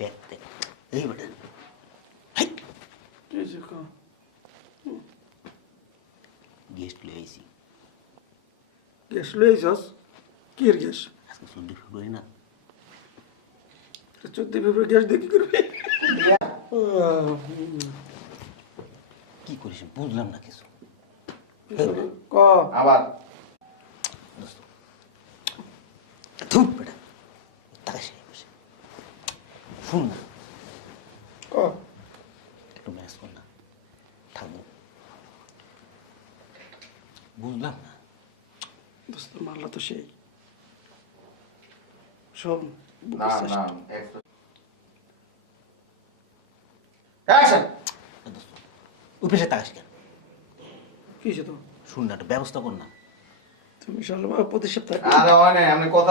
দেখ দেখ এই বেটা গেস্ট লয়ে আইছি গ্যাস লয়ে যাস কি এর গ্যাস আজকে 14 ফেব্রুয়ারি না 14 ফেব্রুয়ারি গ্যাস দিয়ে কি করবি কি করিস বুঝলাম না কিছু ক আবার দোস্ত ধুপ বেটা তাকাস বসে শুন না ক একটু ম্যানেজ কর না থাকবো বুঝলাম না দোস্ত মারলা তো সেই শোন না না অ্যাকশন দোস্ত উপেসে তাকাস কেন কি সে তো শুন না একটা ব্যবস্থা কর না তুমি শালা প্রতি সপ্তাহে আরে হয় না আপনি কথা